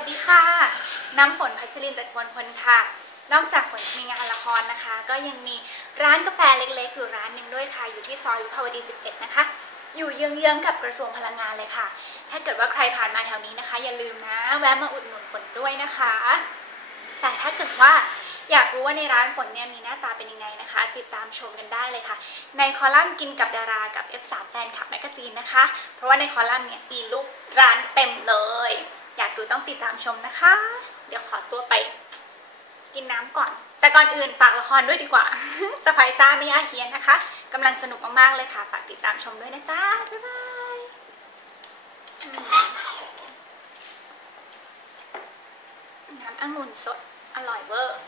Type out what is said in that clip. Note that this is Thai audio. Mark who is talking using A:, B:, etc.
A: สดีค่ะ น้ำฝนพัชรินจากพลพลค่ะ นอกจากฝนมีงานละครนะคะ ก็ยังมีร้านกาแฟเล็กๆอยู่ร้านหนึ่งด้วยค่ะ อยู่ที่ซอยวิภาวดี 11 นะคะ อยู่เยื้องๆกับกระทรวงพลังงานเลยค่ะ ถ้าเกิดว่าใครผ่านมาแถวนี้นะคะ อย่าลืมนะ แวะมาอุดหนุนฝนด้วยนะคะ แต่ถ้าเกิดว่าอยากรู้ว่าในร้านฝนเนี่ยมีหน้าตาเป็นยังไงนะคะ ติดตามชมกันได้เลยค่ะ ในคอลัมน์กินกับดารากับ F3 แฟนคลับแมกกาซีนนะคะ เพราะว่าในคอลัมน์เนี่ยมีรูปร้านเต็มเลย ดูต้องติดตามชมนะคะ เดี๋ยวขอตัวไปกินน้ำก่อน แต่ก่อนอื่นฝากละครด้วยดีกว่าสไปซ่าไม่ยาเฮียนนะคะกำลังสนุกมากๆเลยค่ะ ฝากติดตามชมด้วยนะจ๊ะ บ๊ายบายน้ำองุ่นสดอร่อยเวอร์